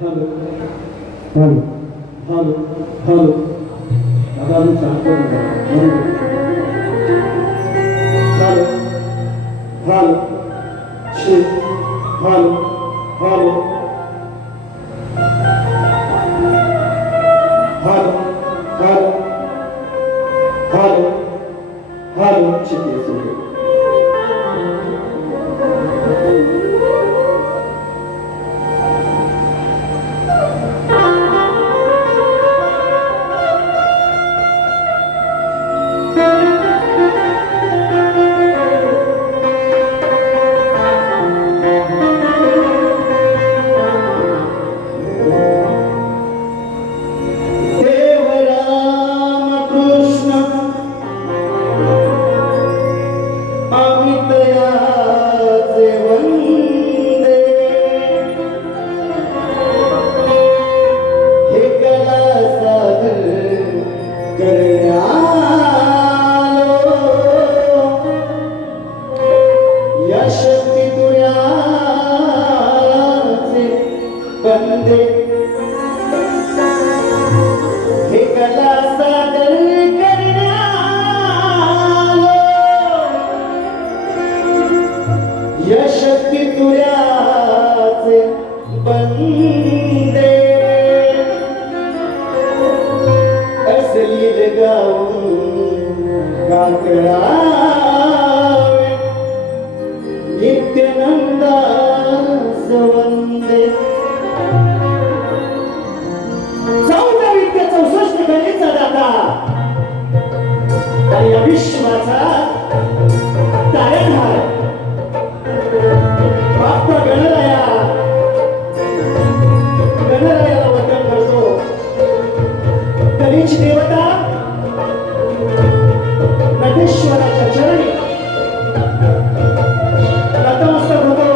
Hello hello hello hello दादा मी सांगतो हॅलो हॅलो शे hello hello hello hello hello hello शिके शिके यशक्ती तुऱ्याचे बंदे असलील गाऊन काकळावे नित्यानंदास वंदे 14 विद्या 64 गणेचा दाता आणि या विश्वाचा तारणहार बाप्पा गणरायाला वंदन करतो. कलीची देवता नटेश्वराच्या चरणी नतमस्तक होतो.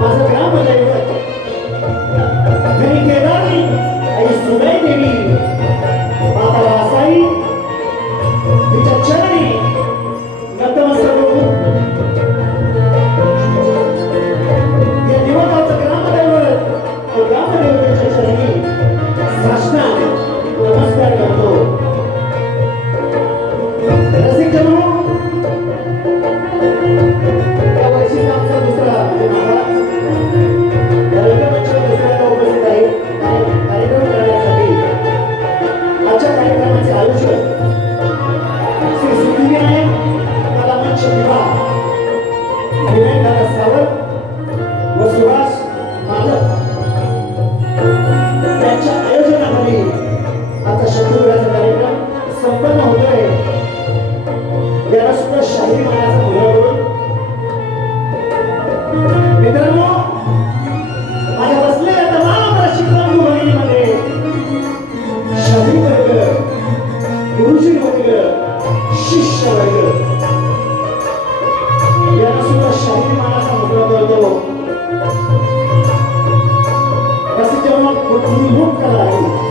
माझं ग्रामदैवत घरी केदारी आई सुनय देवी माता वासाई तिच्या चरणी नतमस्तक होतो. नमस्कार करतो. रसिक जनो, या वर्षी आमचा दुसरा रंगमंचावर दुसऱ्यांदा उपस्थित आहे. कार्यक्रम करण्यासाठी आजच्या कार्यक्रमाचे आयोजक श्री सिद्धिविनायक कलामंच विभाग विनायकदादा सावंत व सुभाष मालक त्यांच्या आयोजनाखाली आता शत्रुघ्नाचा कार्यक्रम संपन्न होतोय. याला सुद्धा शाहीर मानाचा मुलगा करून मित्रांनो, माझ्या बसलेल्या तमाम रसिक बंधू भगिनीमध्ये शाहीर वर्ग, गुरुजी वर्ग, शिष्य वर्ग याला सुद्धा शाहीर मानाचा मुलगा करतो. रसिक जन्म कुठली लोक कला आहे.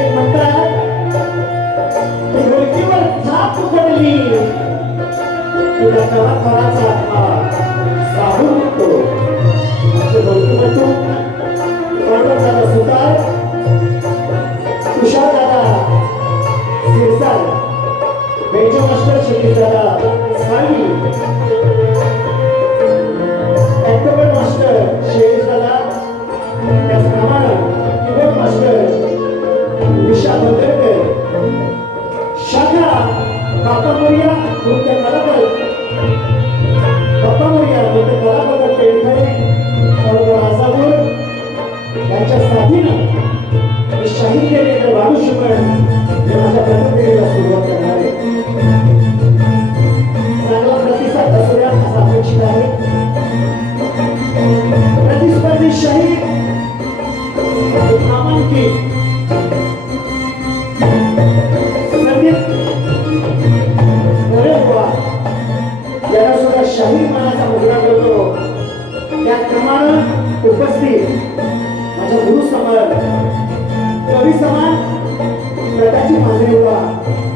एक म्हणतात की ढोलकीवर थाप पडली तुझ्या कलाकाराचा आत्मा साहू निघतो. ढोलकी म्हणतो ऑर्डर झाला सुतार तुषार दादा सिरसाल बेंचो मास्टर शकील दादा साली ॲक्टोबर मास्टर शेष दादा त्याचप्रमाणे कीबोर्ड मास्टर विशाल बंदरकर शाखा बाप्पा मोरिया नृत्य कलाकार बाप्पा मोरिया नृत्य कलाकार पेंढरे राजापूर यांच्या साथीनं मी शाहीर देवेंद्र बाळू शिवण हे माझ्या प्रथम पिढीला सुरुवात करणार आहे. चांगला प्रतिसाद असुद्या असा अपेक्षित आहे. प्रतिस्पर्धी शाहीर नामांकित याला सुद्धा शाहीर मानाचा मुजरा करतो. त्याचप्रमाणे उपस्थित माझ्या गुरु समान कवी समान प्रकाशी मांजरेवा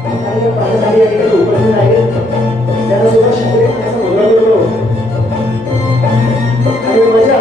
कार्यक्रम पाहण्यासाठी या ठिकाणी उपस्थित आहेत. त्याला सुद्धा शाहीर मानाचा मुजरा करतो. आणि माझ्या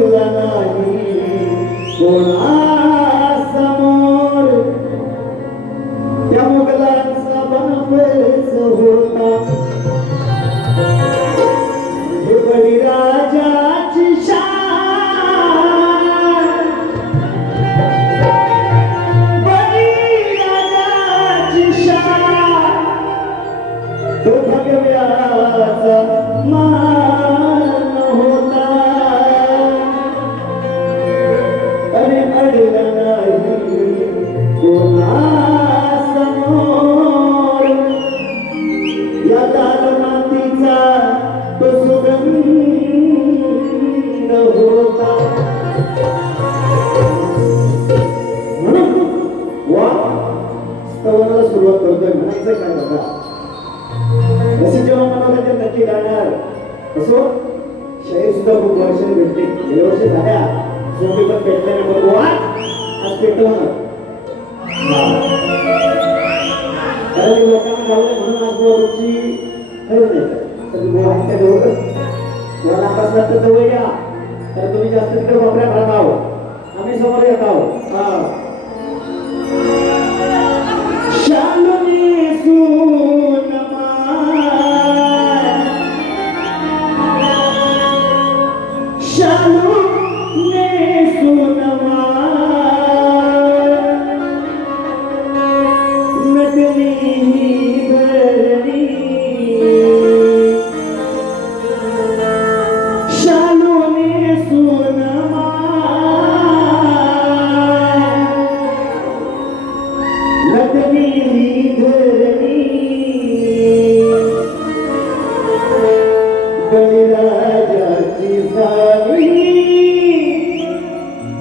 मुगला नाही कोणासमोर त्या मुघलांचा बनपेच होता हे बळीराजाची शान बळीराजाची शान तो भगव्याचा मान होता अरे अडला नाही कोणासमोर या दालमातीचा तो सुगंध होता म्हणून वा स्तवनाला सुरुवात करतोय म्हणायचं काय बघा असे जेव्हा मनोरंजन नक्की गाणार असो शाहीर सुद्धा खूप वर्षाने भेटते गेल्या वर्षी झाल्या सोपी पण भेटल्याने बघू आज भेटवणार कारण लोकांना गावले म्हणून आज तुमची खरं नाही तर गोवा आहे त्या जवळ गोवा नापासला तर जवळ या तर तुम्ही जास्त तिकडे वापऱ्या भरत आहोत आम्ही समोर येत आहोत शालुनी सुनमाय शालुनी सुनमाय नटली भरणी शालुनी सुनमाय नटली धरणी बळीराजाची झाली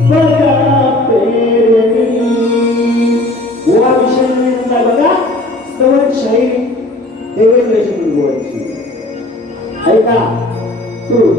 बघा पेरणी वा विषय बघा स्तवन शाहीर देवेंद्रची बोलायची ऐका सुरू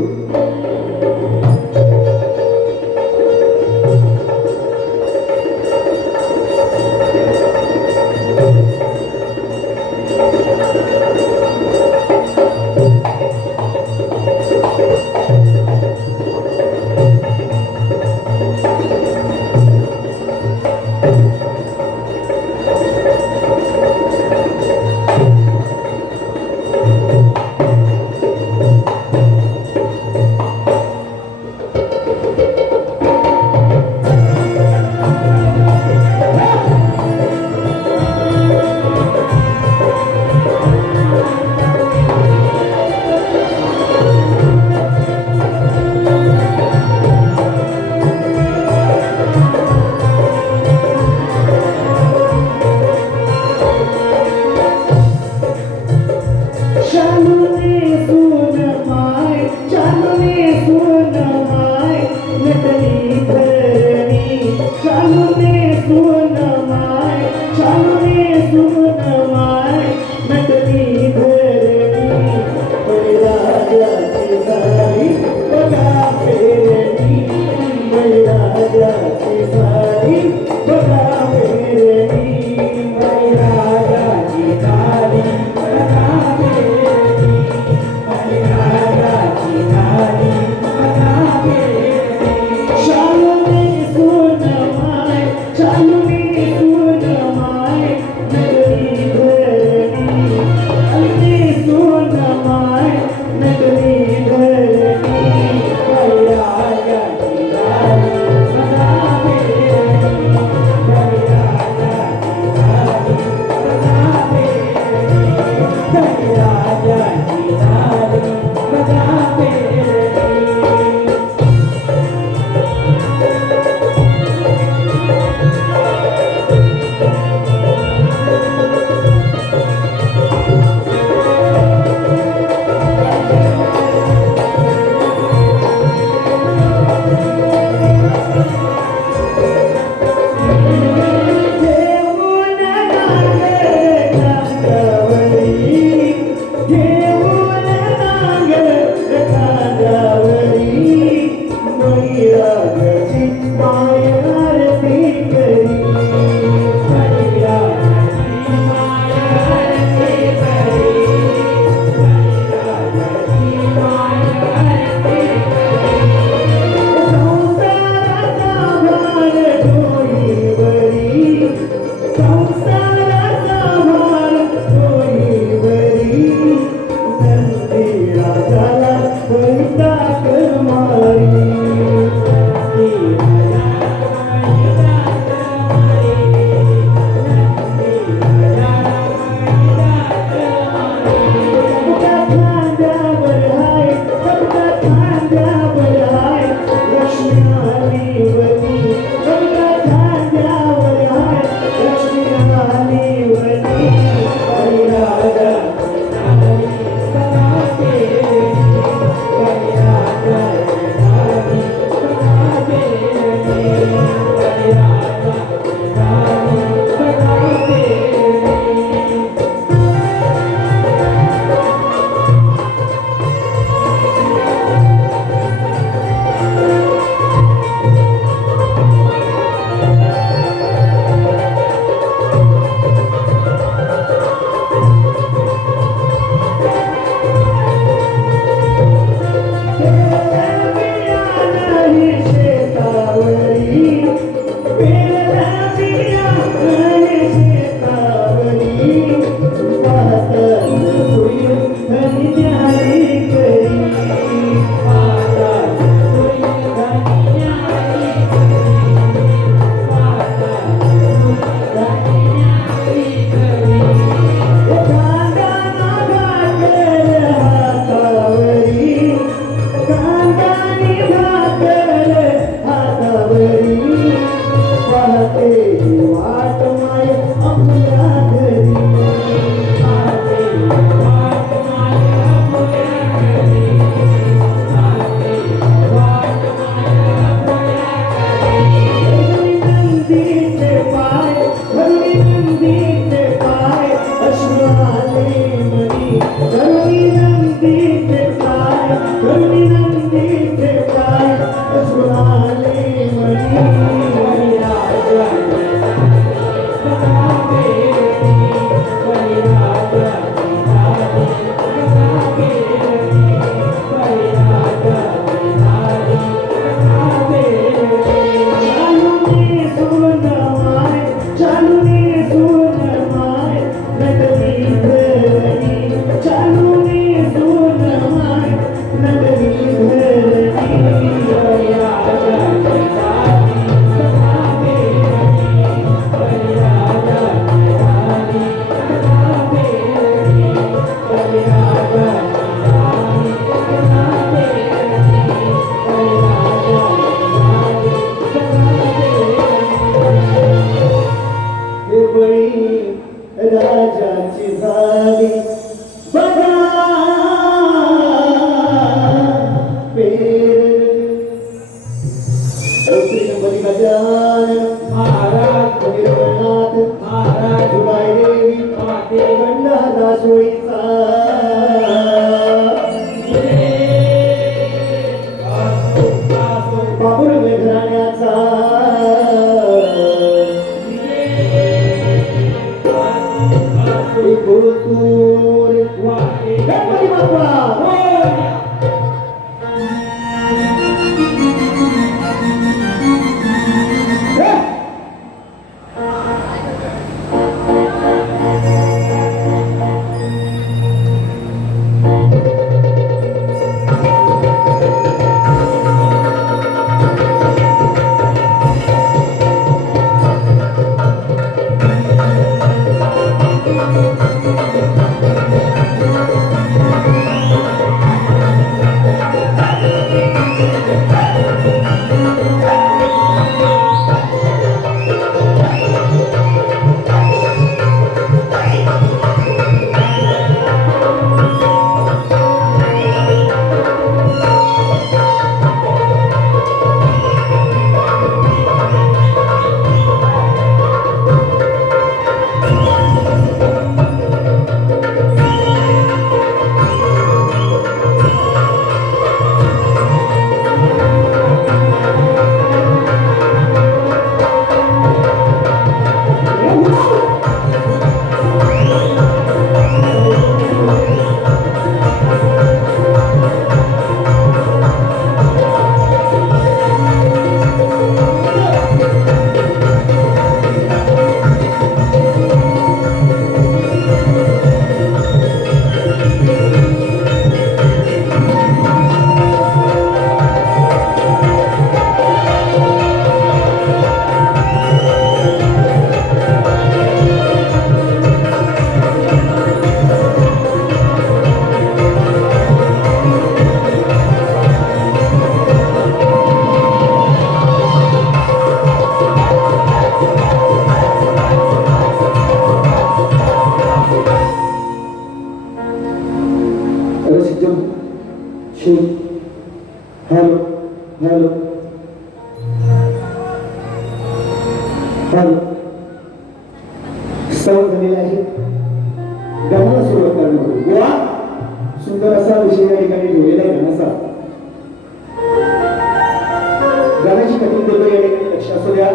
मालीवती गंगा झांज्यावर हाय लक्ष्मी मालीवती बळीराजा राजाची झाली बघा पेर श्री गणपती गजानन महाराज रघुनाथ महाराज जुबाई देवी गंडा सोयीचा बाबुळ घराण्याचा गुरुतूर गणपती बाप्पा पण स्तवन झालेला आहे. गाण्याला सुरुवात करणार गोवा सुंदर असा विषय या ठिकाणी ठेवलेला आहे गाण्याचा. गाण्याची कटिंग देतो या ठिकाणी लक्ष असू द्या.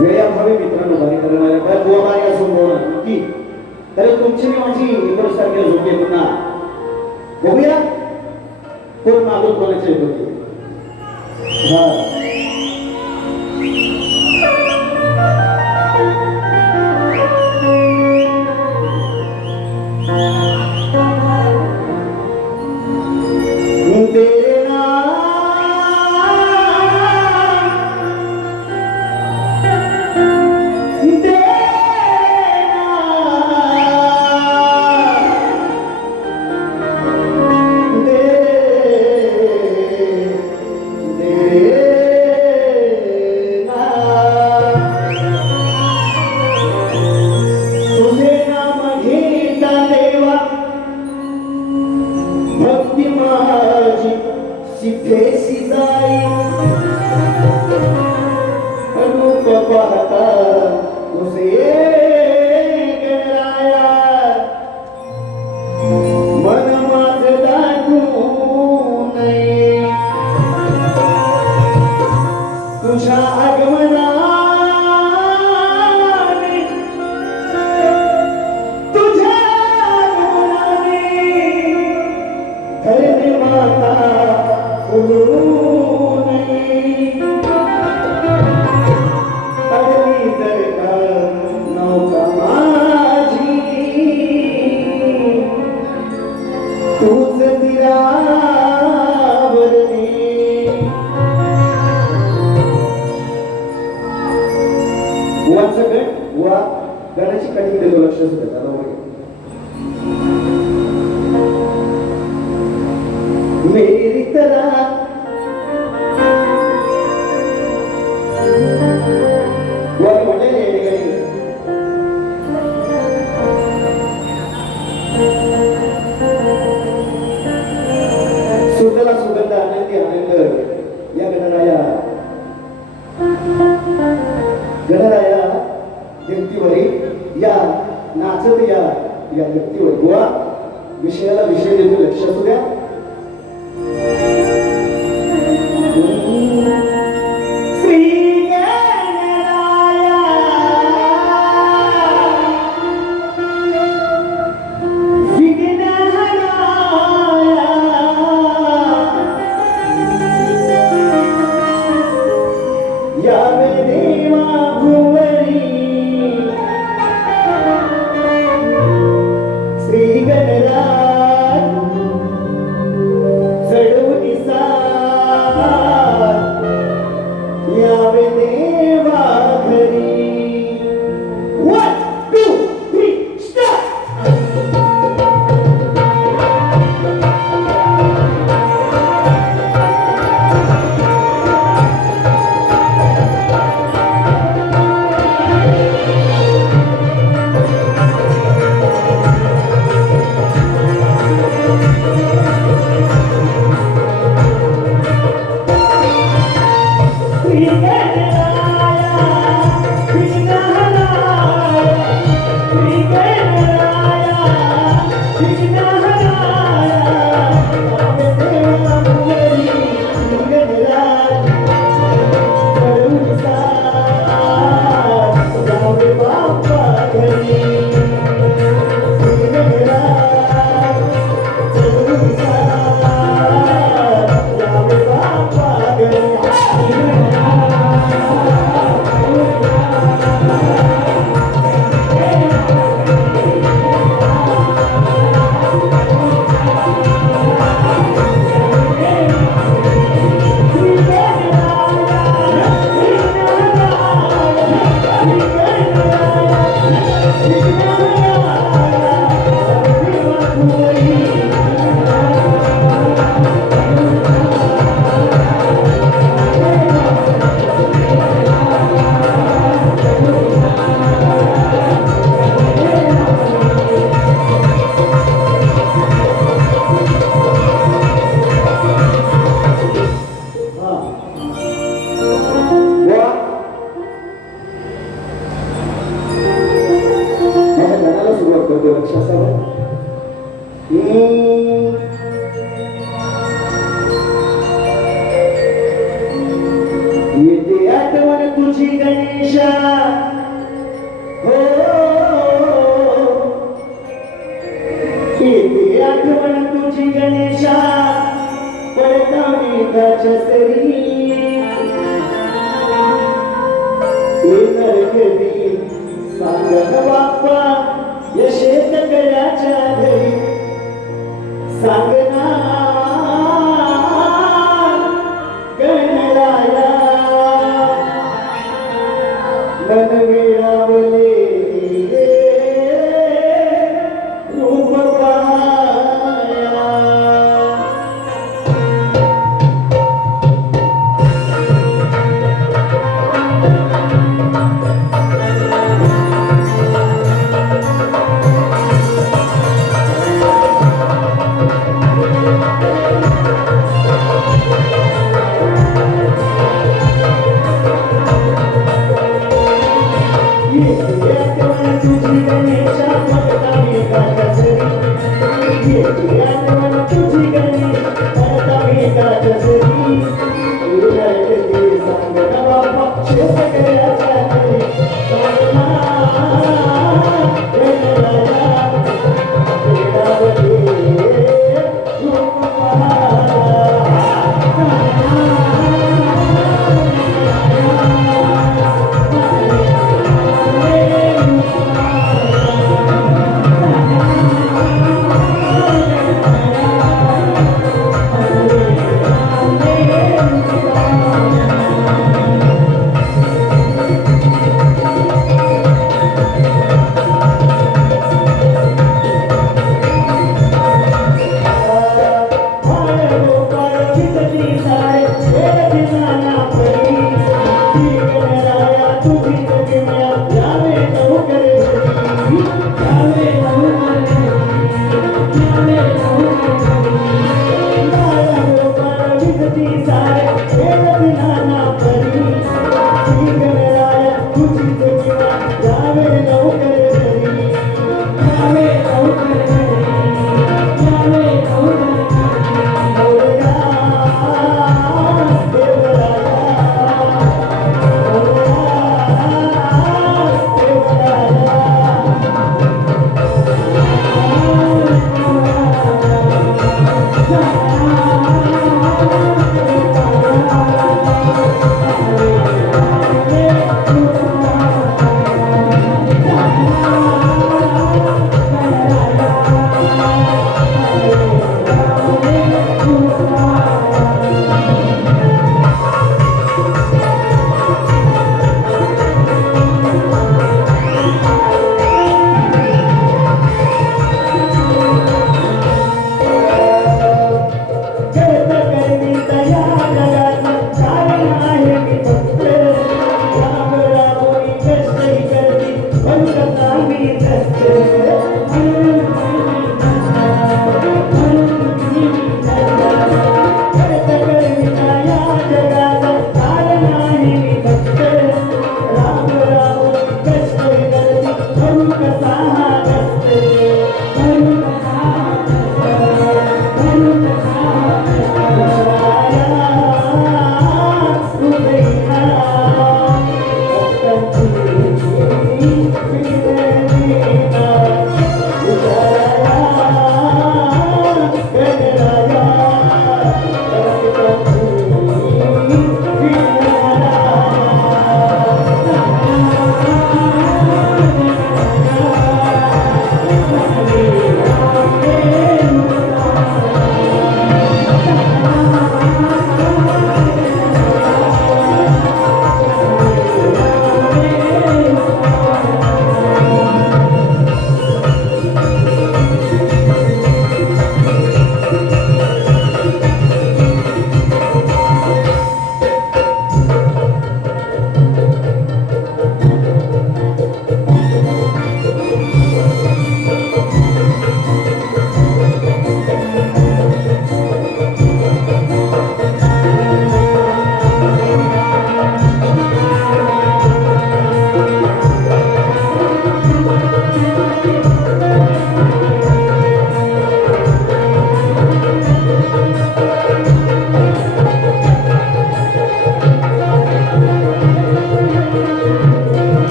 वेळाभावी मित्रांनो बारी करणाऱ्या काय गोवा बारी असो बोलणार की तरी तुमची मी माझी इतर सारख्या झोपे पुन्हा बघूया कोण मागून कोणाचे होते. हा गाण्याची कटिंग देतो लक्ष असू द्या. मेरी तरह वाली म्हटले या ठिकाणी सुगंधाला सुगंध आनंदी आनंद या गणराया व्यक्तीवरील या नाचत या व्यक्तीवर गोवा विषयाला विषय देतो लक्ष असू द्या. तुझी गणेशा हो येते आठवण तुझी गणेशा पडता मेघाच्या सरी येणार कधी सांग न बाप्पा या शेतकऱ्याच्या घरी सांग ना गणराया मन मिळावले रूप पाया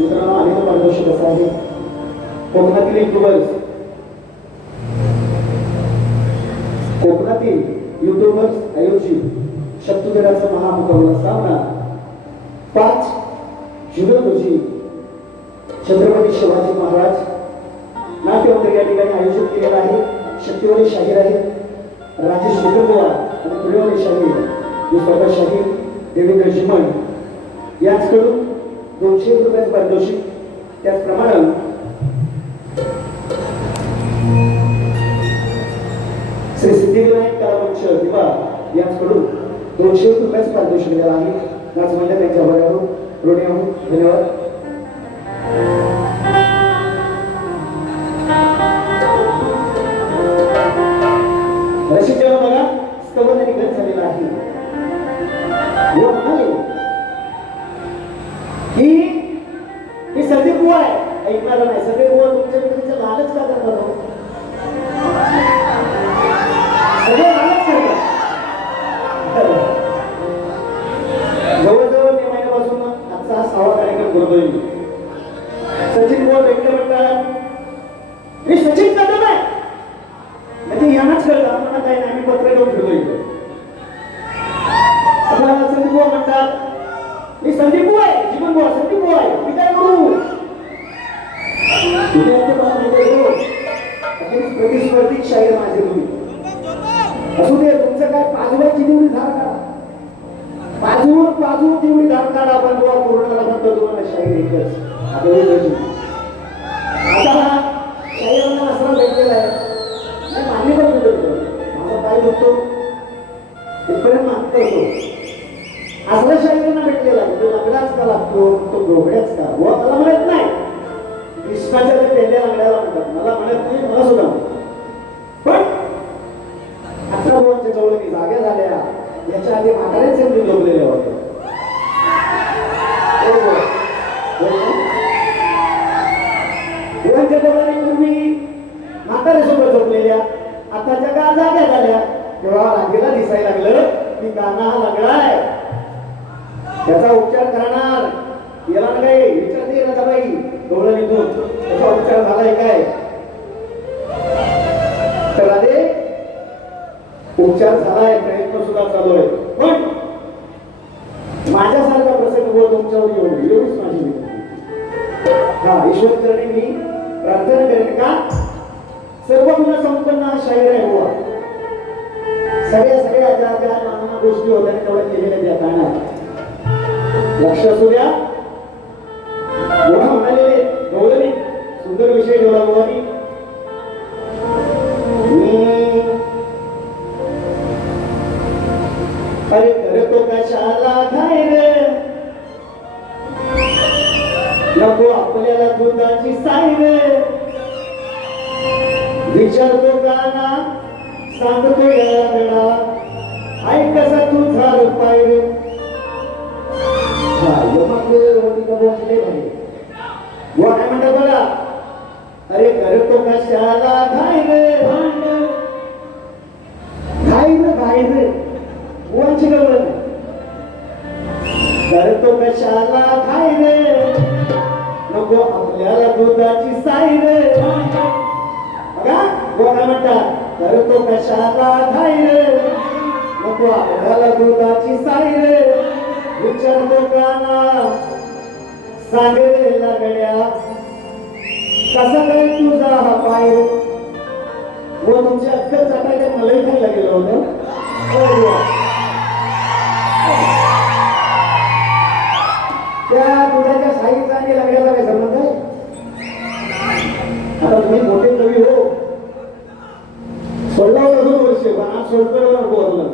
मित्रांनो आम्ही तर पारदर्शक असं आहे कोकणातील युट्यूबर्स आयोजित शत्रुघ्नाचा महामुकाबला सामना 5 जुलै रोजी छत्रपती शिवाजी महाराज नाट्यमंदिर या ठिकाणी आयोजित केलेला आहे. शक्तीवाली शाहीर आहेत राजेश शुक्रवार आणि प्रियवाली शाहीर ही स्वतः शाहीर देवेंद्र जिमण याचकडून 200 रुपयाचं पारितोषिक. त्याचप्रमाणे श्री सिद्धिविनायक कलामंच दिवा याचकडून 200 रुपयाचं पारितोषिक दिलेलं आहे. त्याच म्हणजे त्यांच्या बरोबर ऋणी आहोत. धन्यवाद. रसिकांनो बघा स्तवन निघत झालेला आहे. व म्हणाले की संदीप बुवा आहे ऐकणारा नाही. संदीप बुवा तुमच्या विरुद्ध लालच का करतात हो? सगळे लालच करतात. जवळजवळ मे महिन्यापासून आजचा हा 6वा कार्यक्रम करतोय मी. सचिन बुवा भेटले म्हणतात मी सचिन कदम आहे म्हणजे यांनाच कळलं आम्हाला काही नाही. मी पत्र घेऊन ठेवलो इथं. संदीप बुवा म्हणतात मी संदीप बुवा आहे जीवन बुवा संदीप बुवा आहे मी काय करू प्रतिस्पर्धी शाहीर माझे तुम्ही असू दे. तुमचं काय पाजवायची तेवढी धार काढा पाजून तेवढी धार काढा. आपण बुवा पूर्ण म्हणतो तुम्हाला शाहीर एकच आता शाहीरांना असं भेटलेला आहे मान्य पण होतो माझा पाय दुखतो इथपर्यंत मागतो होतो. असला शाहीरांना भेटलेला आहे तो लंगडाच का लागतो तो घोगड्याच का व मला म्हणत नाही. कृष्णाच्या त्या पेंड्या लंगड्याला म्हणतात मला म्हणत नाही मला सुद्धा. पण 11 बुवांच्या जवळ मी जाग्या झाल्या याच्या आधी म्हाताऱ्यांचे मी झोपलेले होते. बुवांच्या जवळ पूर्वी म्हाताऱ्यासोबत झोपलेल्या आताच्या का जाग्या झाल्या तेव्हा रागेला दिसायला लागलं की काना हा लंगडा आहे त्याचा उपचार करणार याला ना काही विचारते ना बाई डोळं निघून त्याचा उपचार झालाय काय तर आधे उपचार झालाय प्रयत्न सुद्धा चालू आहे. पण माझ्यासारखा प्रसंग हो तुमच्यावर एवढीच माझी हा ईश्वर चरणी मी प्रार्थना करेन का सर्व गुण संपन्न हा शाहीर आहे बुवा. सगळ्या ज्या नाना गोष्टी होत्या तेवढ्या केलेल्या त्या कानात लक्ष असू द्या. बुवा म्हणालेले गौरवी सुंदर विषय ठेवला बुवानी. अरे करतो कशाला घाई रे नको आपल्याला दुधाची साई रे विचारतो गाना सांगतो गळा ऐक कसा तुझा पाय रे बुवा काय म्हणतात बघा अरे करतो कशाला घाई रे बुवांची गवळ करतो कशाला घाई रे नको आपल्याला दुधाची साई रे बघा बुवा काय म्हणतात करतो कशाला घाई रे नको आपल्याला दुधाची साई रे विचारतो काना सांगे लागड्या कसा काय तुझा हा पाय व तुमच्या अक्कल चाटायला मलाही खायला गेलं होतं. त्या दुधाच्या साईचा आणि लागड्याचा काय संबंध आहे. आता तुम्ही मोठे कवी हो सोडल्यावर 2 वर्ष पण आज सोडल्यावर बोललं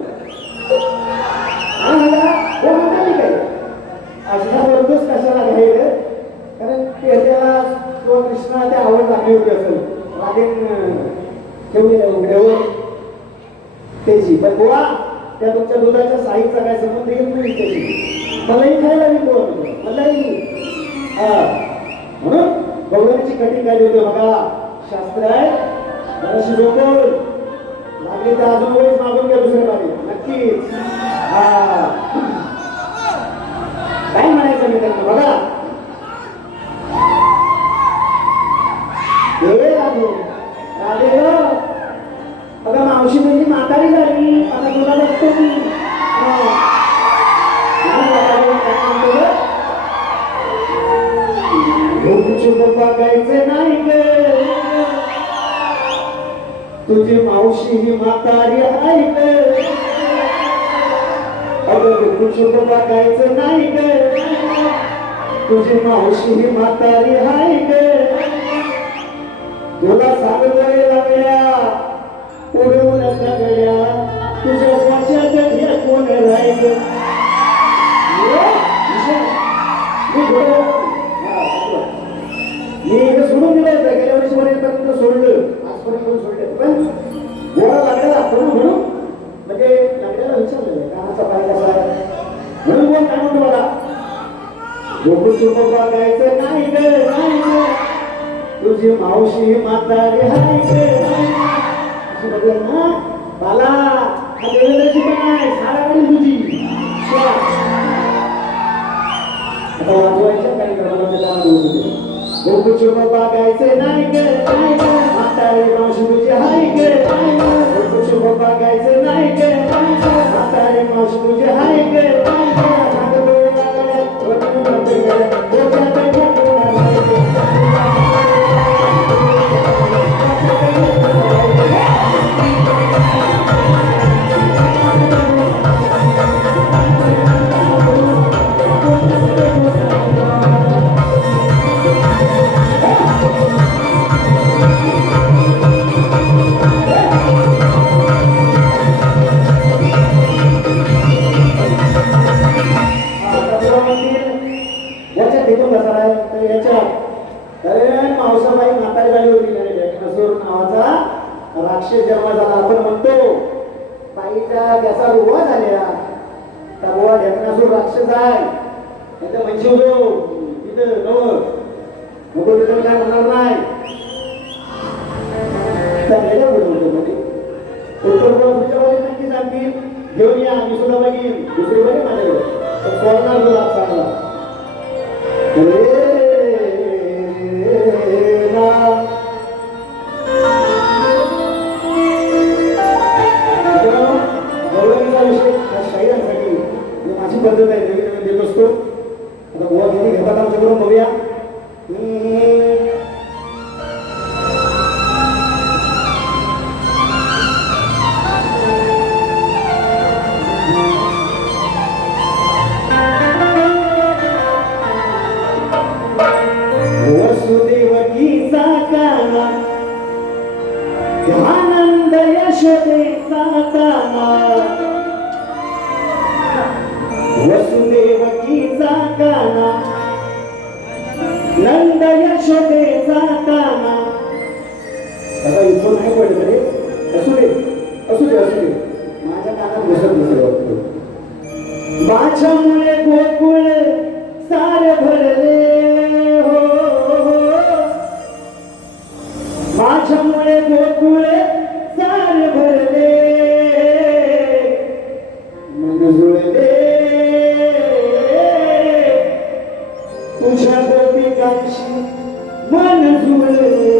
असला बरोबरच कशाला घ्याय कारण त्याला किंवा कृष्णा ते आवड लागली होती असेल रागेन ठेवलेल्या उघड्यावर त्याची. पण बुवा त्या तुमच्या दुधाच्या साईचा काय संबंध येत नाही त्याची. मलाही खायला मी बोल मलाही म्हणून गौरवाची कटिंग काय होते बघा शास्त्र आहे जराशी झोपवून लागली तर अजून वेळेस मागून घ्या दुसऱ्या मागे नक्कीच. काय म्हणायचं मी त्यांना बघा चुप बघायचे नाही ग तुझी मावशी ही म्हातारी आहे ग अगं चुप बघायचं नाही ग तुझी मावशी ही म्हातारी आहे ग तुला सांगतोय लागल्या उडवू नका गड्या तुझ्या वाच्यात हे कोण राहील मी सोडून दिलं गेल्या वर्षी पर्यंत सोडलं आजपर्यंत कोण सोडलं पण गोळा लागला कोण म्हणून म्हणजे लागल्याला विचारलं कानाचा पाय कसा आहे म्हणून कोण काय म्हणतो मला डोकं चुप बघायचं नाही ग नाही ग तुझी मावशी म्हातारी हाय ग ना बाला हा देवेंद्रची पण आहे शाळा काढली तुझी आता वाजवायच्या कार्यक्रमामध्ये काम होते डोकं चुप बघायचे नाही ग म्हातारी मावशी तुझी हाय ग डोकं चुप बघायचं नाही ग म्हातारी मावशी तुझी हाय ग मावसाबाई म्हातारी झाली होती ढेकणासूर नावाचा राक्षस जन्म झाला आपण म्हणतो बाईच्या त्याचा रुवा झालेला त्या रुवा ढेकणासूर राक्षस आहे त्याचं म्हणजे तिथं नवं नको तिथं काय म्हणणार नाही पुढच्या बाजू नक्की सांगतील घेऊन या मी सुद्धा बघीन दुसरी बघी माझ्याकडे सोडणार तुला चांगला माझी पद्धत आहे नवीन नवीन देत असतो आता गोवा किती घेतात आमच्याकडून बघूया वसुदेवकीचा काना आनंद यशोदेचा काना वसुदेवकीचा काना नंद यशोदेचा काना आता इथून नाही पडत रे असू दे असू दे असू दे माझ्या कानात बसत नसेल माझ्यामुळे गोकुळ सारे भरले हो माझ्यामुळे गोकुळ सारे भरले मन जुळले तुझ्या गोपिकांशी मन जुळले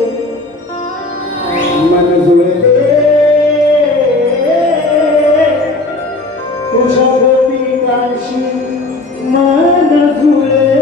मन जुळले तुझ्या गोपिकांशी मन जुळले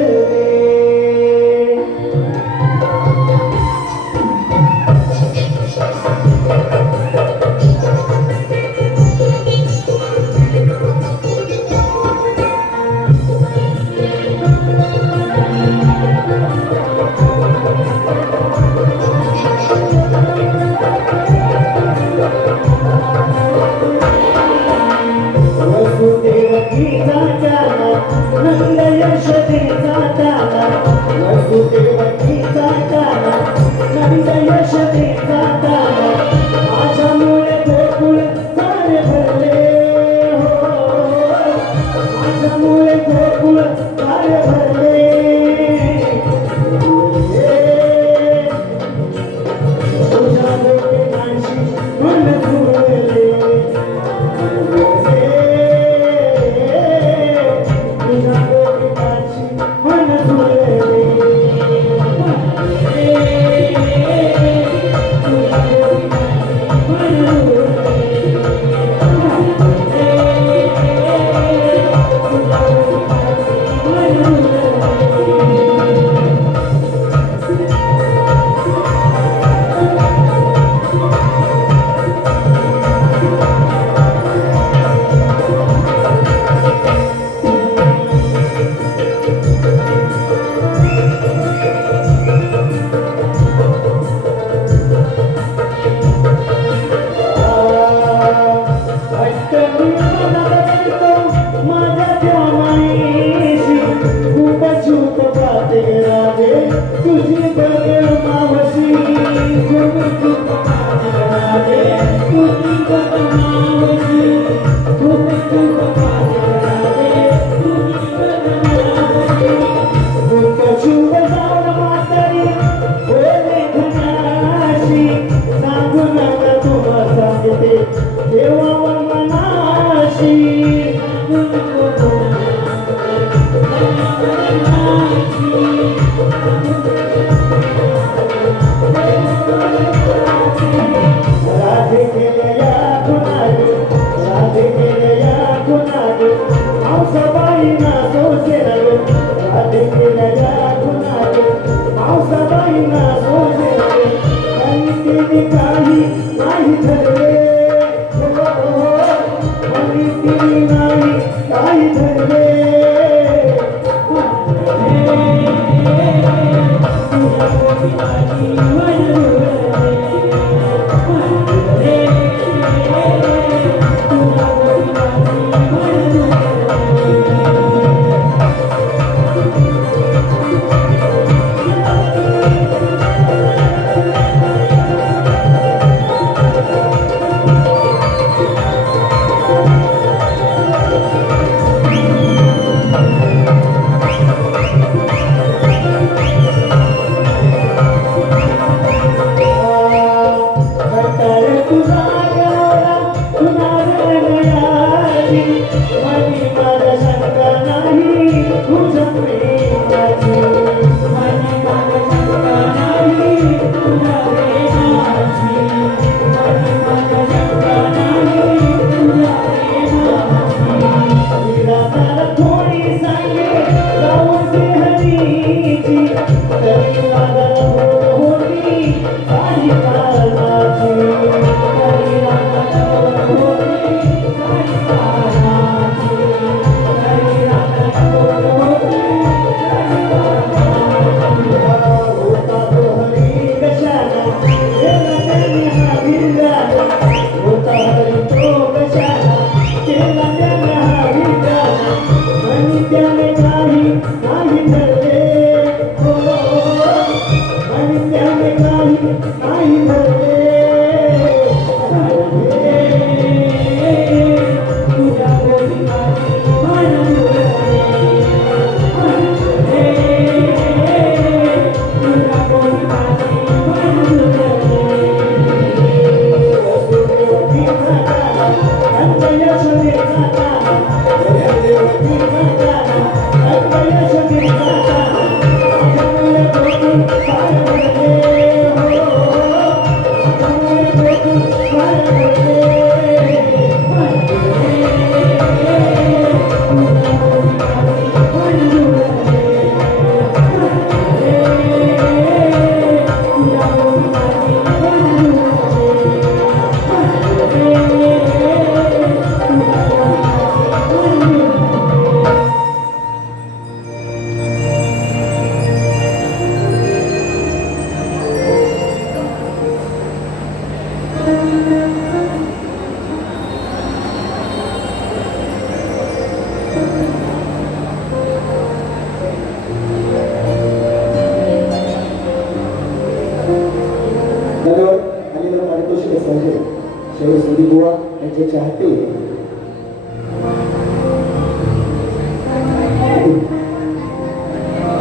यांचे चाहते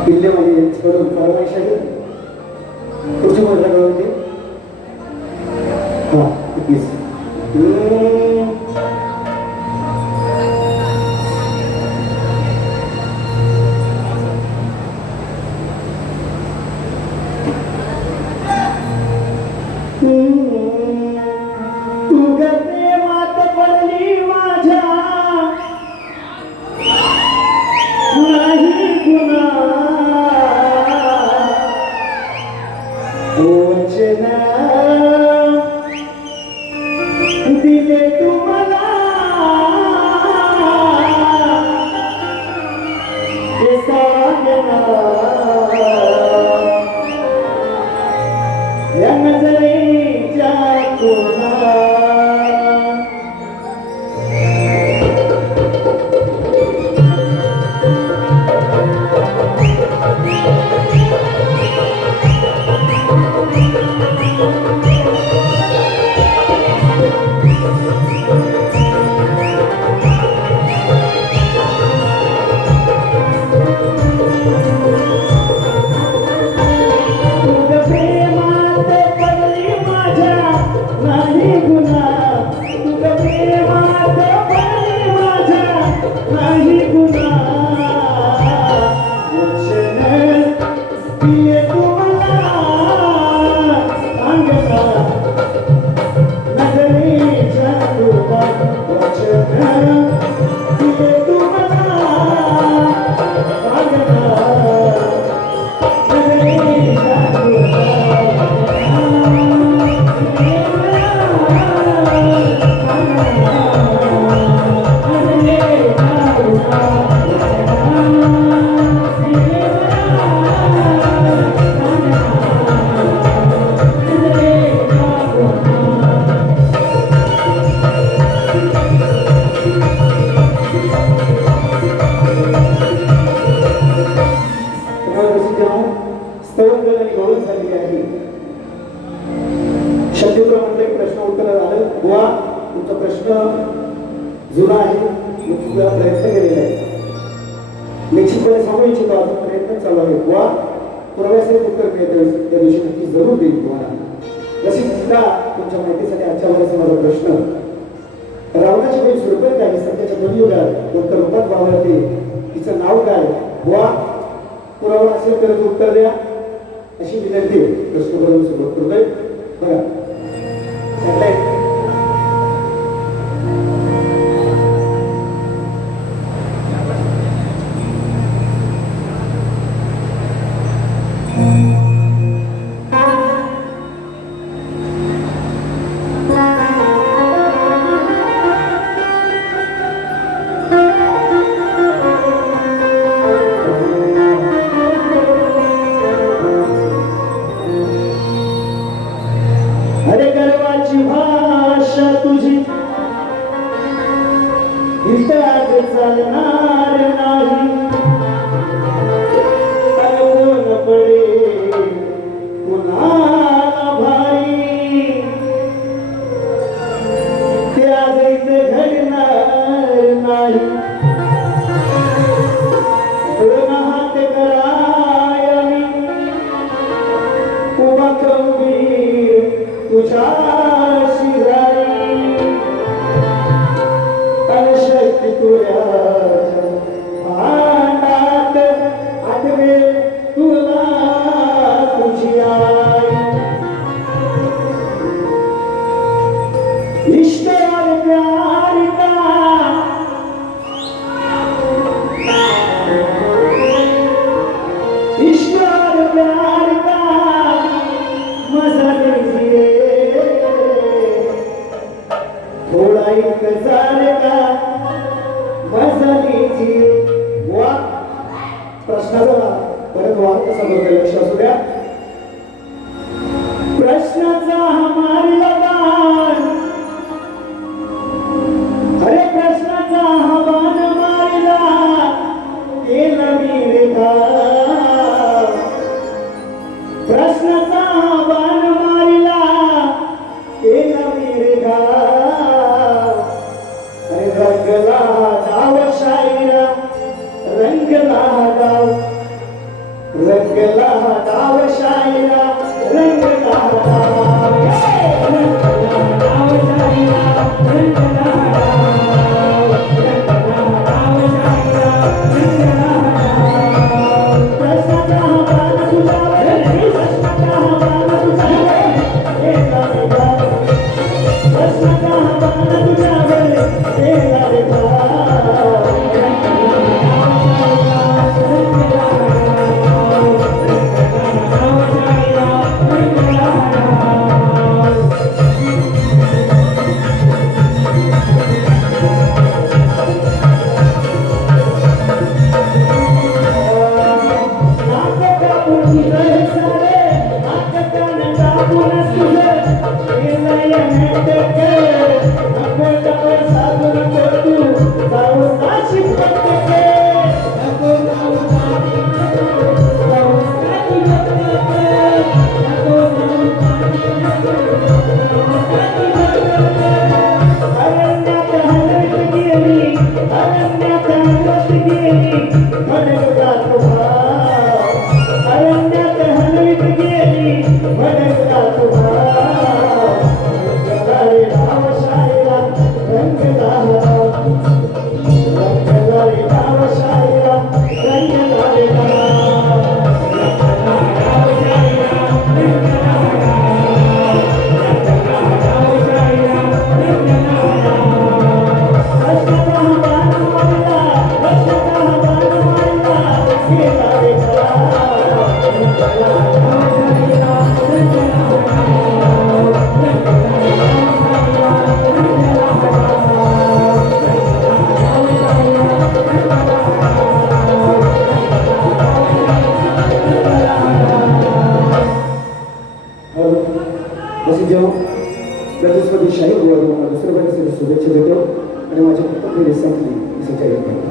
किल्ल्यामध्ये यांच्याकडून कारवाई आहे कुठची म्हटलं गावामध्ये हा 21 दिले तुम्हाला ते सांगना या नजरेच्या कोणा स्तवंगल आणि गौरव झालेली आहे. शब्दप्रमाणे प्रश्न उत्तर आलं. बुवा तुमचा प्रश्न जुना आहे, मी तुझा प्रयत्न केलेला आहे. निश्चितपणे सांगू इच्छितो अजून प्रयत्न चालू आहे. बुवा पुराव्याचे उत्तर मिळते त्या दिवशी नक्की जरूर देईल तुम्हाला. रसिका तुमच्या माहितीसाठी आजच्या वर्गाचा माझा प्रश्न, रावणाची बहीण सुरपत आहे सध्याच्या कलियुगात कोणत्या रूपात वावरते, तिचं नाव काय? बुवा पुरावा असेल तर उत्तर द्या अशी विनंती आहे. प्रश्न करून सुरुवात करतोय. बघा सांगताय चालणार नाही, कोण पडे कुणाला भारी, त्या इथे घडणार नाही. कोण हात कराय उभा खंबीर तुझ्या प्रश्नाचा परत वाद कसा बघायला लक्ष असू द्या. प्रश्नाचा मारला बाण, अरे प्रश्नाचा हा बाण मारला केला मी रे घाव. प्रश्नाचा हा बाण मारला केला मी रे घाव. अरे रंगला डाव शायरा, रंगला डाव, रंगला डाव शायरा, रंगला डाव, रंगला डाव शायरा, रंगला डाव, रंगला डाव शायरा, रंगला डाव. प्रश्नाचा हा बाण तुझ्यावर, प्रश्नाचा हा बाण तुझ्यावर, केला रे घाव. प्रश्नाचा हा बाण तुझ्यावर, केला रे घाव. शाही दुसऱ्या शुभेच्छा देतो आणि माझ्या संपली.